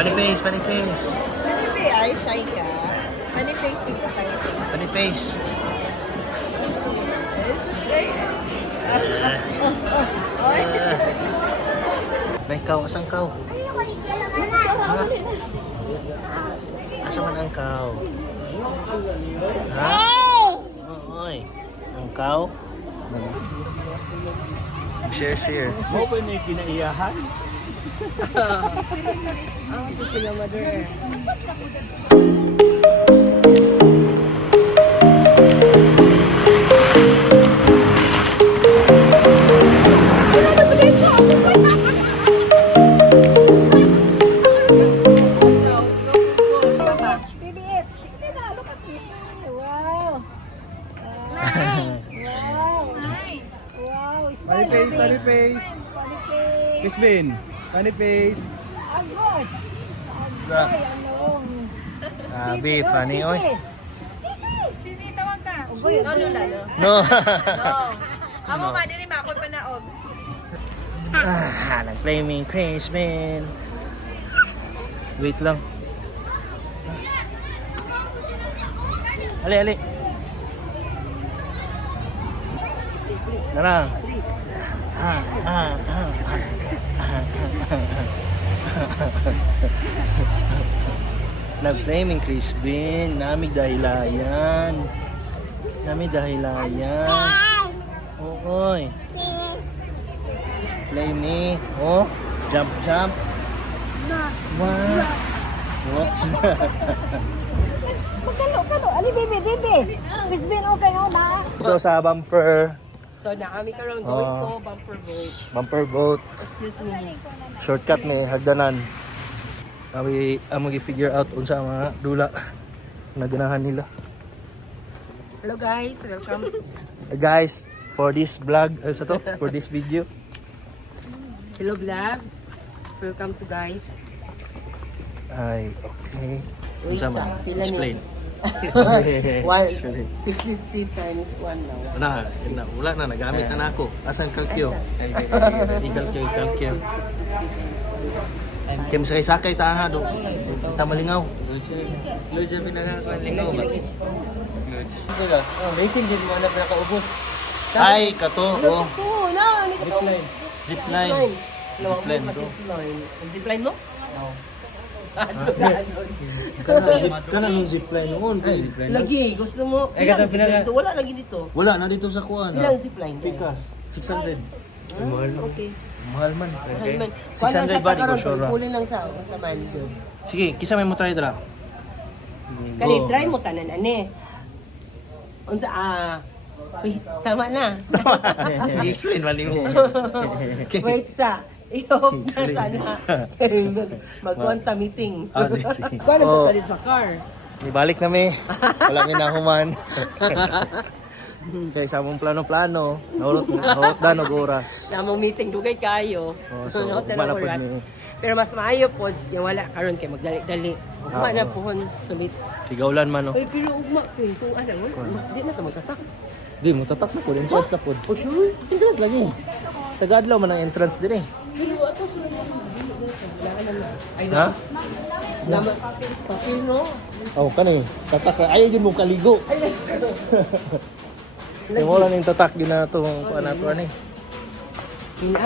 Funny face, funny face. Funny face, ay, shy ka. Funny face dito, funny face. Funny face. Ay, Na ikaw, asang kaw? Ha? Asa man ang kaw? Ha? Oy. Ang kaw? Share. Mo pa na kinaiyahan? ito sila, mother. Funny face. Kiss Bin. Funny face. Agod. Bra. Ay, ano? Abi, funny oy. Chisi, tawag ka. No. Amo ka din ba ako panaog? Nag-flaming craze, man. Wait lang. Ali. Tara. Nag-flaming craze, Ben. Nami dahilayan. Oy. Play me. Oh. Jump. Wow. Whoops. Kalo. Ali, baby. Miss Ben, okay nga na. Ito sa bumper. So, naami ka rin going to bumper boat. Bumper boat. Excuse me. Shortcut may hagdanan. Kami mag-figure out unsa ang mga dula na ganahan nila. Hello guys, welcome. Guys, for this vlog, for this video. Hello vlog. Welcome to guys. Ay, okay. Wait, Unsa man? pila Explain. One, Explain. 650 times 1 now. Wala na, nagamit na ako. Asan kalkyo? Kalkyo. Kim sakay ta nga do. Ta malingaw. Lucia pinakalingaw ba? Racing dyan mo na pinakaubos. Ay, kato. Oh. Oo, na. Zipline. Zipline to. Zipline mo? Kana nung zipline noon. Lagi, gusto mo. katong pinaka- Dito, wala lagi dito. Wala na dito sa kuan. Ilang zipline? Pikas. 600. Mahal na. Okay. Mahal man. Mahal man. 600 ba di ko sure. Kunin lang sa man doon. Sige, kisa may mo try dra. Kani try mo tanan ani. Unsa uy, tama na. I-explain man mo. Wait sa. I-off na sana. Magkwanta meeting. Sige. Kung ano Oh. ba sa car? Ibalik na mi. Wala mi nahuman. Kaya sa mong plano-plano, nahulot dan og oras. Namong meeting dugay kayo. Oh, so, Nahulot na ugma na ng pod oras. ni- Pero mas maayo po, yung wala karon kay magdali-dali. Ugma na po sumit. Tigawlan man no. Ay, pero ugma po, kung ano, di na ito magkatak. Di mo tatak na po, entrance na po. For sure. Entrance lagi. Tagadlaw man ang entrance dire. Pero ato sila wala ka naman. Ay, Ha? naman. Papel, no? Oh, kani. Tatak na. Ayaw yun mo kaligo. Ay, Kaya mo lang yung tatak ginato kung ano to ani.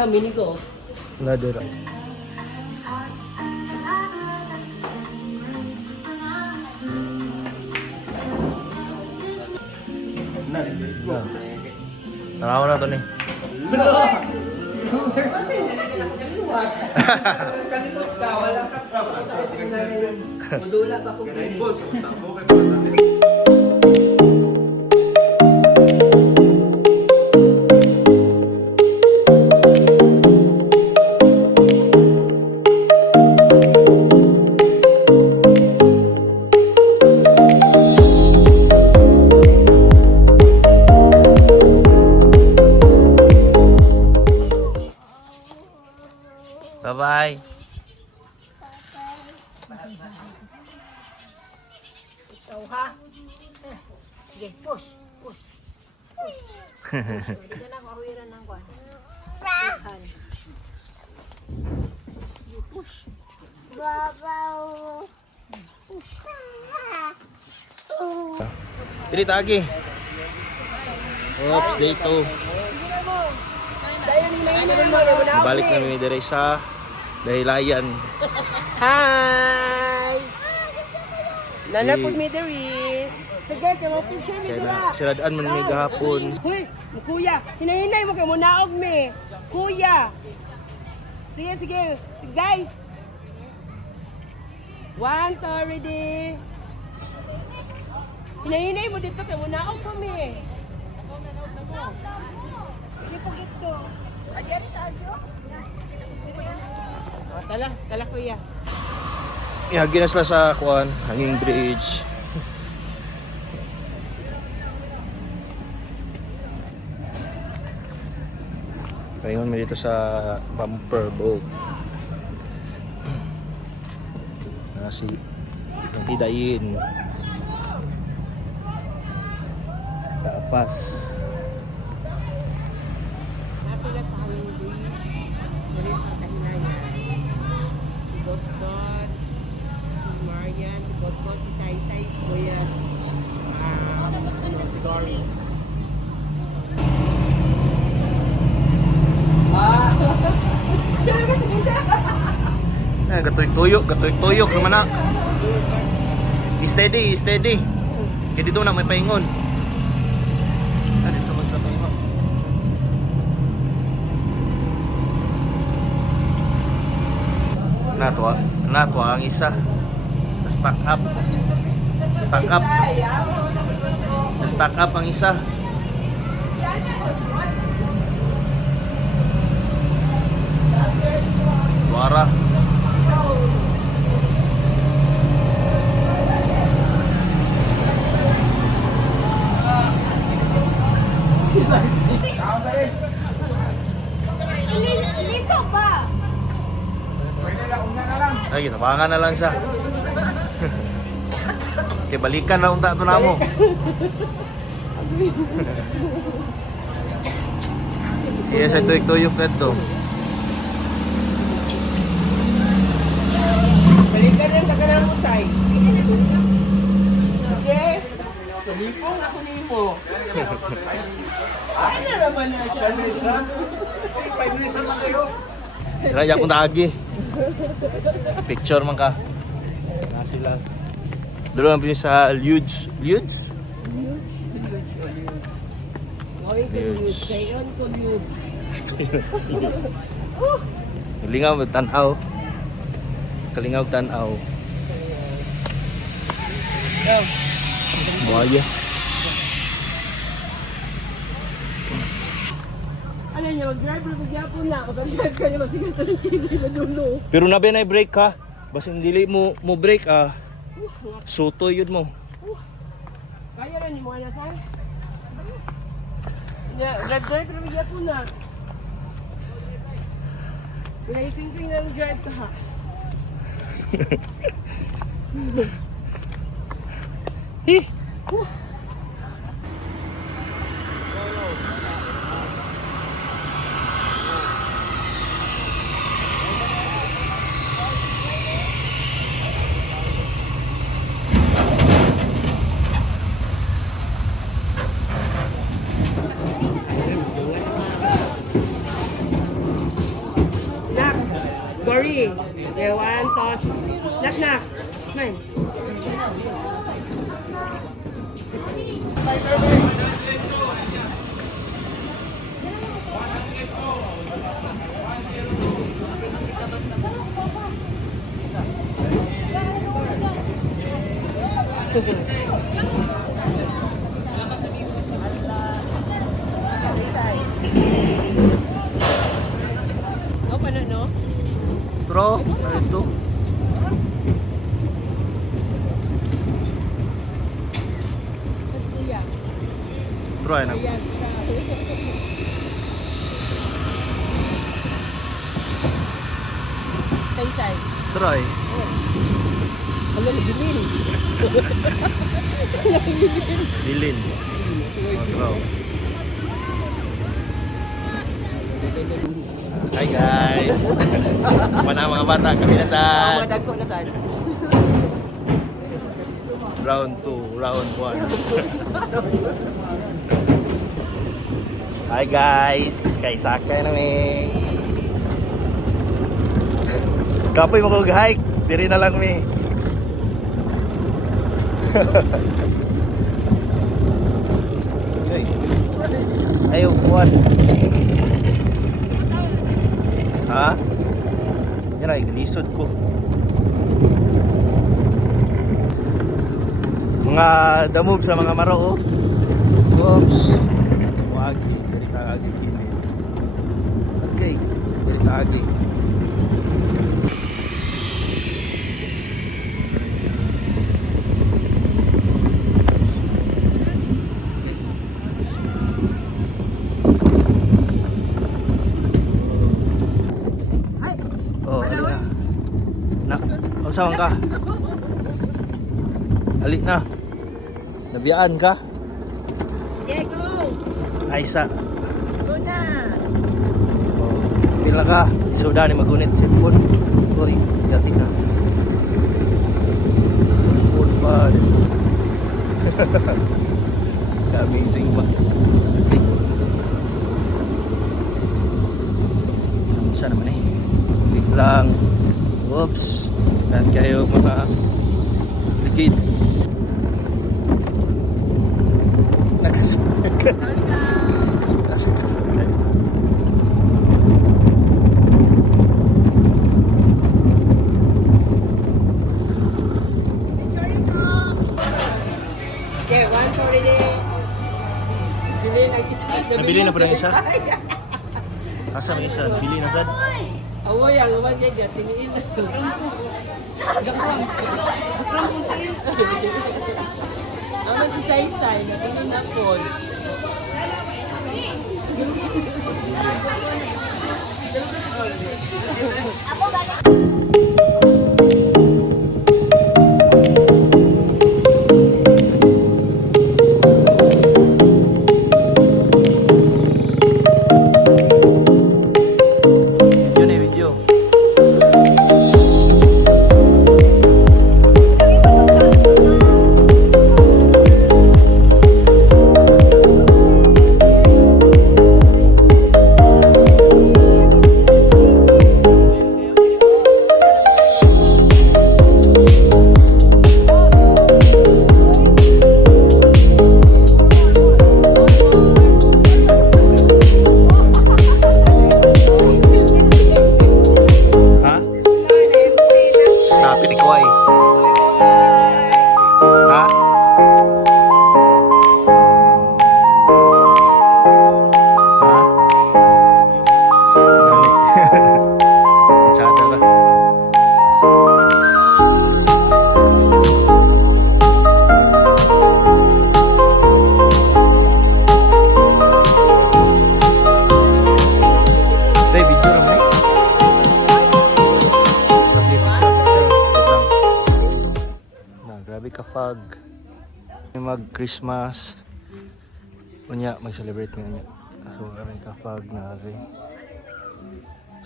mini ko. Wala dira. Tarawa na to ni. Kalimot ka, wala ka. Madula pa kung pwede. Bye-bye. Ikaw ha? Sige, push. Ito na, kahuwiran ng kwan. Push. Dili tagi. Oops, day 2. Balik na mi dire sa Dahilayan. Hi! Nanapod mi diri. Sige, kamo picture mi Kaya dira. na siradaan man mi gahapon. Hoy, kuya, hinahinay mo kay mo naog mi. Kuya. Sige, sige. Guys. 1, 2, ready. Hinahinay mo dito kay mo naog pa mi. Sige po dito. Adyari tayo. Tala kuya. Ihagi na sila sa kuan, hanging bridge. Paingon mo dito sa bumper boat. Si Hidayin. Tapas. Napila sa hanging bridge. Dali sa Kahilayan. Si Dot, si Marian, si Dot, si Tai, si Kuya. Si Dory. Gatoy-tuyok naman na. Steady. Kaya dito na may paingon. Dito man sa paingon. Natwa ang isa. Stack up ang isa. Suara. Iliso ba? Ay, tabangan na lang siya. Okay, balikan na unta ito na mo. Siya sa tuyok-tuyok na ito. Balikan yan sa kanang musay. Okay? Salipong ako ni mo. Ay na naman na siya. 5 minutes naman kayo. Raya kong tagi. Picture man ka. Na sila. Dalo lang pinyo sa Ludes. Ludes? Going to Ludes. Kayon to Ludes. Kalingaw tanaw. Kalingaw tanaw. Buaya. Ano niya, mag-drive na magyapon na. Mag-drive ka niya, masigat ng chili na dulo. Pero nabe na break ka. Basta dili mo break suto yun mo. Kaya rin mo na sa? Drive na magyapon na. Pinahiping-ping na mag-drive ka ha. Nak, Dory, the one toss. Nak. Man. No, pa na, no? Pero, ano ito? Mas kuya. Pero ay nag... Ayan siya. Tay-tay. Try. Ano, bilin. Dilin. Pero. Hi guys! Mana mga bata, kami na sa Madagko na saan. round 2, round 1. Hi guys! Sky sakay na mi. Kapoy mo kong hike, diri na lang mi. Ayaw kuwan. Ha? Yan ay, lisod ko. Mga damog sa mga maro, oh. Oops. Wagi, dari taagi kini. Okay, dari taagi. Oh, ali na. Usawan ka? Ali na. Nabiyaan ka? Yeah, go! Aisa. Go na! Oh, pila ka? Isuda ni magunit cellphone. Uy, yati na. Cellphone pa. Amazing ba? Okay. Saan naman eh? Click lang. Whoops. Dan kayo mga ligid. Nakasunod ka. Nakasunod ka. Okay, one for the day. Bili na kita. Nabili na po ng isa? Asa may isa? Bili na sad? Awoy, ang uwan dyan dyan. Tingin na. Naman si Sai-Sai. Natingin na po. Video na video. Ha? Napit ikaw ay. Ha? Ha? Masyado ka. Tay, video naman eh. Kasi picture. Na, grabe ka fog. Mag-Christmas. Unya, mag-celebrate nga niya. So, grabe ka fog na rin.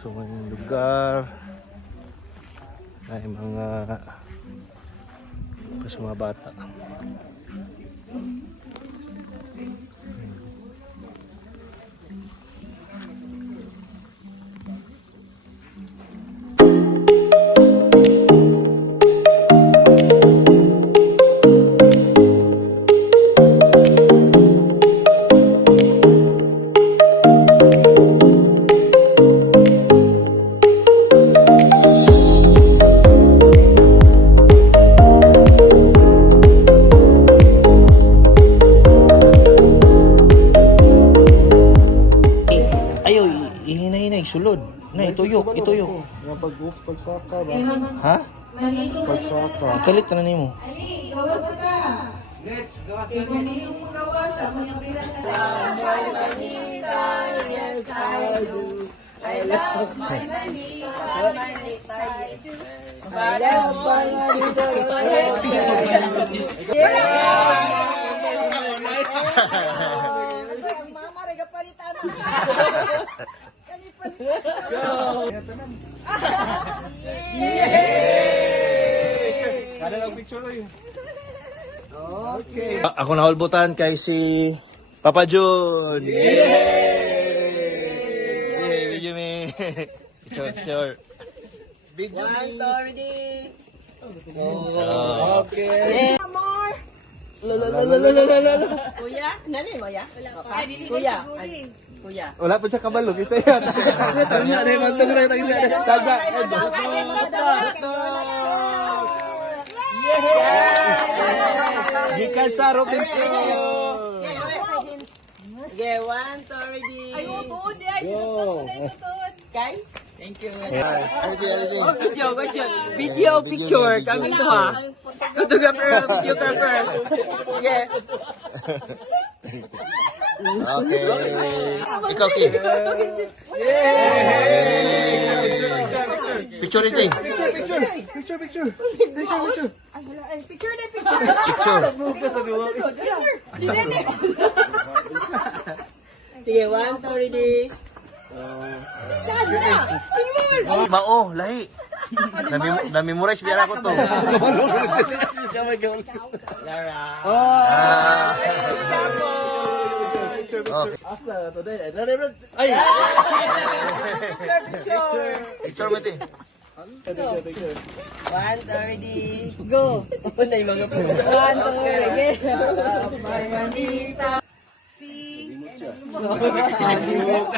So, may lugar. Ay, mga pas mga bata. Ayaw, ihinay-hinay, sulod. Na, ituyok, ituyok. Yung pagsaka ba? Ha? Pagsaka. Ikalit ka na nimo. Kada lang picture ko yun. Okay. Ako nahulbutan kay si Papa Jun. Yay! Video me. Picture. Big Jun. Authority. Okay. More. Kuya, nani mo ya? Ay, dili ko Kuya. siguro. Kuya. Wala pa siya kabalo. Isa yan. Tangya na yung mantong na. Tangya na. Tangya. Gikan sa Robinson. Okay, one already. Ay, tuod eh. Ay, sinutod na ito, tuod. Kay? Thank you. Anything. Video, video, picture. Kami to ha. Photographer, videographer. Yeah. Okay. Ikaw, Kim. Picture ito eh. Picture. Ay, wala. Ay, picture na, picture. Picture. Sige, one already. Mao, lahi. Namemorize biya ako to. Lara. Okay. Asa today? Ay! Picture mo ito eh. One already. Go. Ano yung mga one already.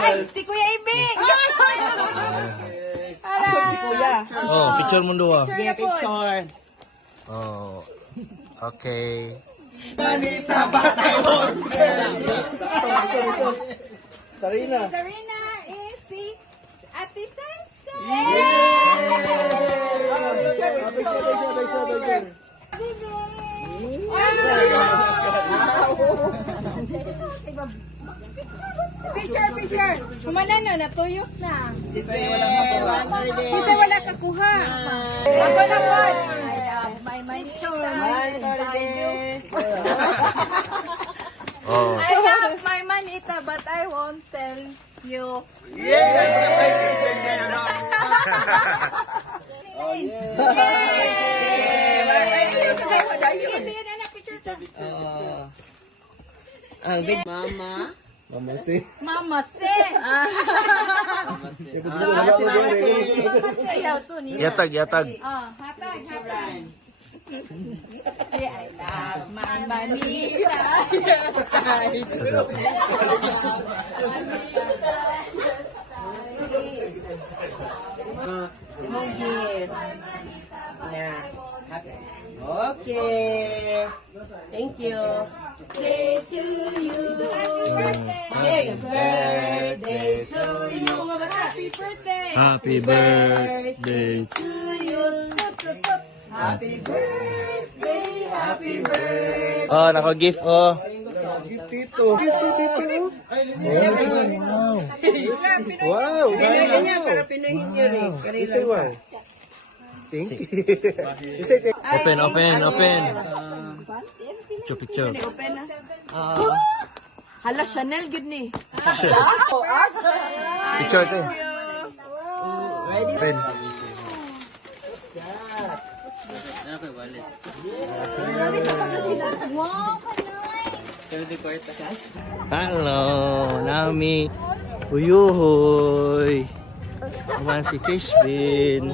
Ay, si Kuya Ibig! Kuya. Oh, picture mo doon. Sige, picture. Oh. Okay. Sarina. Sarina is si Ate Sansa. Picture. Humana na, natuyok na. Isa yung walang makuha. Kasi wala kakuha. Ako naman. My picture. One already. Oh. I have my manita but I won't tell you. Sige, na picture ta. Ang big mama. Mama si. Mama se. Yatag. Hatag. I love my manita. Mong gift. Yeah. Okay. Thank you. Day to you. Happy birthday to you. Happy birthday. Happy birthday. To you. Happy birthday. Happy birthday. Oh, nako-gift oh. Tito. Wow. Pinoy ganyan para Pinoy hindi rin. Isa wow. Thank you. Open. Picture. Hala, Chanel gid ni. Picture ito. Ready? Open. Hello, Nami. Uyuhoy. Naman si Crispin.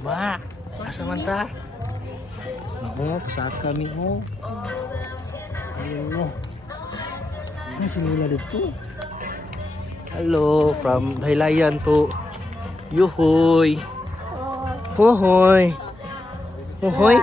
Ma, asa man ta? Naku, pasaat kami mo. Ayun mo. Ano si Mila dito? Hello, from Haylayan to Yuhoy. Hohoy. Hohoy.